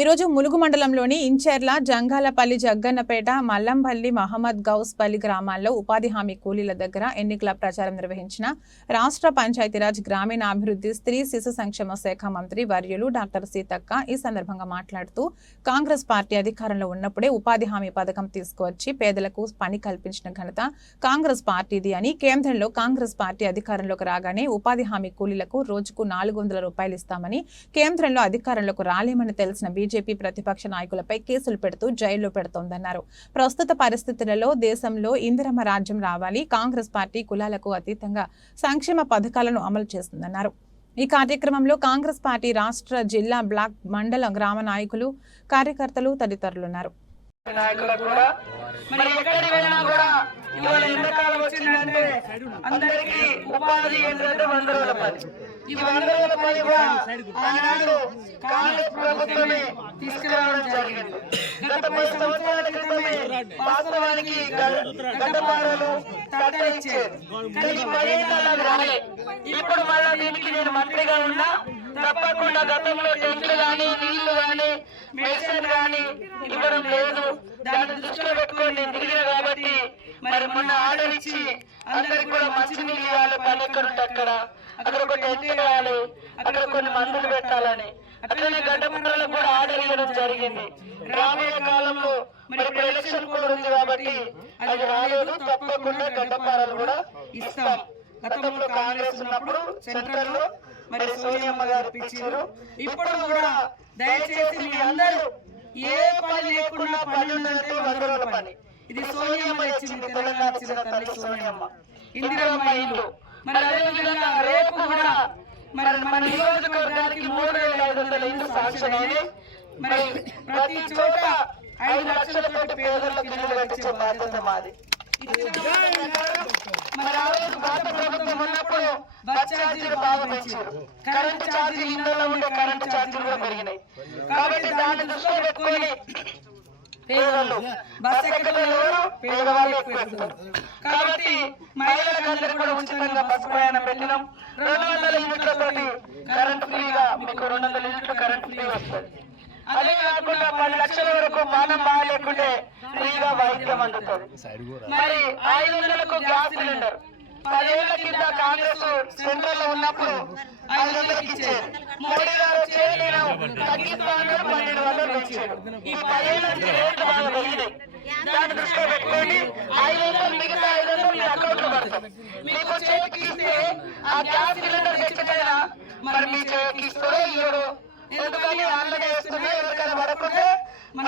ఈరోజు ములుగు మండలంలోని ఇంచెర్ల, జంగాలపల్లి, జగ్గన్నపేట, మల్లంపల్లి, మహమ్మద్ గౌస్పల్లి గ్రామాల్లో ఉపాధి హామీ కూలీల దగ్గర ఎన్నికల ప్రచారం నిర్వహించిన రాష్ట్ర పంచాయతీరాజ్ గ్రామీణాభివృద్ధి, స్త్రీ శిశు సంక్షేమ శాఖ మంత్రి వర్యులు డాక్టర్ సీతక్క ఈ సందర్భంగా మాట్లాడుతూ కాంగ్రెస్ పార్టీ అధికారంలో ఉన్నప్పుడే ఉపాధి హామీ పథకం తీసుకువచ్చి పేదలకు పని కల్పించిన ఘనత కాంగ్రెస్ పార్టీది అని, కేంద్రంలో కాంగ్రెస్ పార్టీ అధికారంలోకి రాగానే ఉపాధి హామీ కూలీలకు రోజుకు 400 రూపాయలు ఇస్తామని, కేంద్రంలో అధికారంలోకి రాలేమని తెలిసిన బీజేపీ ప్రతిపక్ష నాయకులపై కేసులు పెడుతూ జైల్లో పెడుతోందన్నారు. ప్రస్తుత పరిస్థితులలో దేశంలో ఇందిరమ్మ రాజ్యం రావాలి, కాంగ్రెస్ పార్టీ కులాలకు అతీతంగా సంక్షేమ పథకాలను అమలు చేస్తుందన్నారు. ఈ కార్యక్రమంలో కాంగ్రెస్ పార్టీ రాష్ట్ర, జిల్లా, బ్లాక్, మండల, గ్రామ నాయకులు, కార్యకర్తలు తదితరులున్నారు. అందరికీ ఉపాధి ఏంటంటే 100 రోజుల పని. ఈ 100 రోజుల పని కూడా ఆనాడు కాంగ్రెస్ ప్రభుత్వమే తీసుకురావడం జరిగింది. గత 10 సంవత్సరాల క్రితమే వాస్తవానికి గడ్డపారలు తట్ట ఇచ్చేది. కానీ 10 ఏళ్ళు రాలే. ఇప్పుడు మళ్ళా దీనికి నేను మంత్రిగా ఉన్నా తప్పకుండా గతంలో టెంట్లు కానీ, నీళ్లు కానీ, మెడిసిన్ కానీ ఇవ్వడం లేదు. దాన్ని దృష్టిలో పెట్టుకొని నేను దిగిన కాబట్టి మరి మొన్న ఆర్డర్ ఇచ్చి అందరికి కూడా మంచినీళ్ళు ఇవ్వాలి, పని ఎక్కడ ఉంటే అక్కడ ఒక టెంట్ వేయాలి, అక్కడ కొన్ని మందులు పెట్టాలని, అట్లనే గడ్డపంటలకు కూడా ఆర్డర్ ఇవ్వడం జరిగింది. రాబోయే కాలంలో మరి ఇప్పుడు ఎలక్షన్ కూడా ఉంది కాబట్టి అది రాలేదు. తప్పకుండా గడ్డపారాలు కూడా ఇస్తాం. గతంలో కాంగ్రెస్ ఉన్నప్పుడు సెంట్రల్ లో మరి సోనియమ్మ గారు ఇచ్చారు. ఇప్పుడు కూడా దయచేసి మీ అందరూ ఏ పని లేకుండా పని ఉందంటే 100 రోజుల పని. ఇది సోనియమ్మ ఇచ్చింది, తెలంగాణ ఇచ్చిన తల్లి సోనియమ్మ, ఇందిరమ్మ ఇల్లు. మరి అదేవిధంగా రేపు కూడా మరి మన నియోజకవర్గానికి 3500 ఇల్లు శాంక్షన్ అయ్యి మరి ప్రతి చోట 5 లక్షల పేదలకు ఇల్లు కట్టించే బాధ్యత మాది. మరి ఆ రోజు భారత ప్రభుత్వం ఉన్నప్పుడు బస్ ఛార్జీలు బాగా పెంచారు. కరెంటు ఛార్జీలు, ఇళ్లలో ఉండే కరెంటు ఛార్జీలు కూడా పెరిగినాయి. కాబట్టి దాన్ని దృష్టిలో పెట్టుకొని పేదలు బస్ ఎక్కడెవరు పేదవాళ్ళు ఎక్కువ ఎక్కుతారు. కాబట్టి మహిళలకు అందరూ కూడా ఉచితంగా బస్సు ప్రయాణం పెట్టినాం. 200 యూనిట్లతోటి కరెంట్ ఫ్రీగా, మీకు 200 యూనిట్లు కరెంట్ ఫ్రీ వస్తుంది. అదే కాకుండా 10 లక్షల వరకు మానం బాగాలేకుంటే ఫ్రీగా వైద్యం అందుతుంది. మరి 500లకు గ్యాస్ సిలిండర్ 10 ఏళ్ల కింద కాంగ్రెస్ సెంట్రల్ లో ఉన్నప్పుడు 500కి ఇచ్చేది. మోడీ గారు తగ్గిస్తాను 1200 పెంచారు. ఈ 10 ఏళ్ల నుంచి రేట్లు బాగా పెరిగినాయి. దాన్ని దృష్టిలో పెట్టుకొని 500, మిగతా 500 మీ అకౌంట్ లో పడతాం. మీకు చేతికి ఇస్తే ఆ గ్యాస్ సిలిండర్ తెచ్చిపోయినా మరి మీ చేతికి ఇస్తారో ఇవ్వరు. ఎందుకని ఆన్లైన్ వేస్తున్నా, ఎందుకని పడకుంటే మన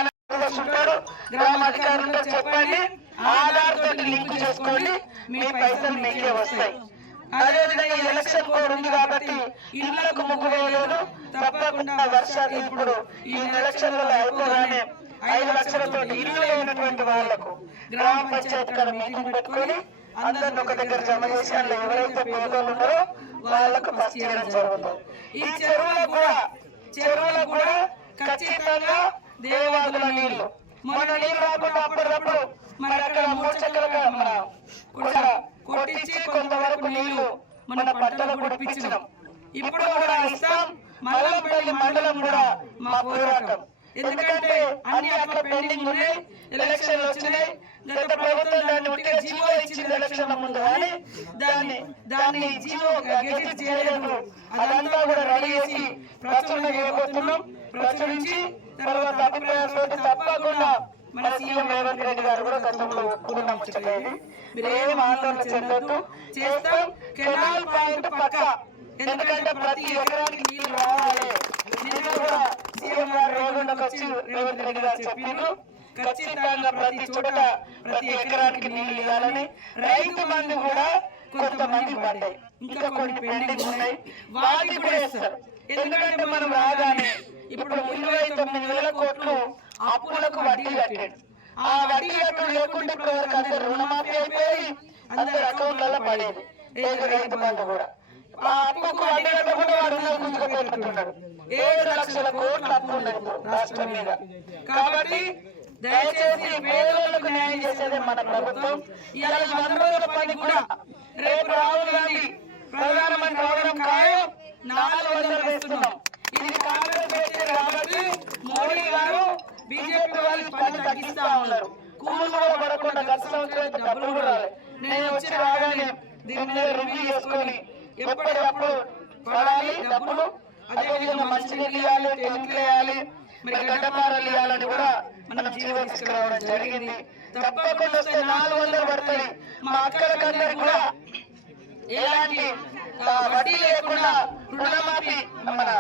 గ్రామ అధికారులతో చెప్పండి, ఆధార్ తోటి లింక్ చేసుకోండి, మీ పైసలు మీకే వస్తాయి. అదేవిధంగా ఈ ఎలక్షన్ కోడ్ ఉంది కాబట్టి ఇళ్లకు ముగ్గు వేయలేదు. తప్పకుండా వర్షాలు ఇప్పుడు ఈ ఎలక్షన్ వల్ల అయిపోగానే 5 లక్షలతో ఇల్లు లేనటువంటి వాళ్లకు గ్రామ పంచాయతీ కాడ మీటింగ్ పెట్టుకొని అందరిని ఒక దగ్గర జమ చేసి అందులో ఎవరైతే పేదలు ఉన్నారో వాళ్లకు బస్ చేయడం జరుగుతుంది. ఈ చెరువులకు కూడా ఖచ్చితంగా దేవాదుల నీళ్లు, మన నీళ్ళు రాకుండా అప్పుడప్పుడు మరి అక్కడ 3 చక్రాలుగా మన కొట్టించి కొంతవరకు నీళ్లు మన పంటలకు కుడిపించినాం. ఇప్పుడు కూడా ఇస్తాం. మల్లంపల్లి మండలం కూడా మా పోరాటం. ఎందుకంటే అన్ని అక్కడ పెండింగ్ ఉన్నాయి, ఎలక్షన్లు వచ్చినాయి. గత ప్రభుత్వం దాన్ని ఉంటే జీవో ఇచ్చింది ఎలక్షన్ల ముందు, కానీ దాన్ని జీవో గెజిట్ చేయలేదు. అదంతా కూడా రెడీ చేసి ప్రచురణ చేయబోతున్నాం. ప్రచురించి తర్వాత అభిప్రాయాలు తప్పకుండా మన సీఎం రేవంత్ రెడ్డి గారు కూడా గతంలో ఒప్పుకున్నాం. మీరేం ఆందోళన చెందొద్దు, చేస్తాం. కెనాల్ పాయింట్ పక్క, ఎందుకంటే ప్రతి ఎకరానికి నీళ్లు రావాలి. నిన్న కూడా సీఎం గారు రేవంత్ వచ్చి రేవంత్ రెడ్డి గారు చెప్పారు, ఖచ్చితంగా ప్రతి చోట ప్రతి ఎకరానికి నీళ్లు ఇవ్వాలని. రైతు బంధు కూడా కొంతమంది పడ్డాయి, ఇంకా కొన్ని పెండింగ్ ఉన్నాయి, వాటికి కూడా వేస్తారు. ఎందుకంటే మనం రాగానే ఇప్పుడు 29,000 కోట్లు అప్పులకు వడ్డీ కట్టాడు. ఆ వడ్డీ కట్టడం లేకుంటే ఇప్పుడు అందరు రుణమాఫీ అయిపోయి అందరి అకౌంట్లలో పడేది. రైతు బంధు కూడా ఆ అప్పుకు వడ్డీ కట్టకుండా వాడు గుంజుకుపోతున్నాడు. 7 లక్షల కోట్ల అప్పు ఉన్నది రాష్ట్రం మీద. కాబట్టి దయచేసి పేదలకు న్యాయం చేసేదే మన ప్రభుత్వం. ఇలా 100 రోజుల పని కూడా రేపు రాహుల్ గాంధీ ప్రధానమంత్రి అవడం ఖాయం. 400 వేస్తున్నాం. ఇది కాంగ్రెస్ పెట్టారు కాబట్టి మోడీ గారు బీజేపీ వాళ్ళు పని తగ్గిస్తా ఉన్నారు. కూలి కూడా పడకుండా గత సంవత్సరం డబ్బులు కూడా రాలేదు. నేను వచ్చి రాగానే దీని మీద రివ్యూ చేసుకొని ఎప్పటికప్పుడు పడాలి డబ్బులు, అదేవిధంగా మంచినీళ్ళు ఇవ్వాలి, టెంట్లు వేయాలి, మరి గడ్డపారలు ఇవ్వాలని కూడా మనం జీవో తీసుకురావడం జరిగింది. తప్పకుండా వస్తే 400 పడతాయి. మా అక్కలకందరికి కూడా ఎలాంటి వడ్డీ లేకుండా రుణమాఫీ మన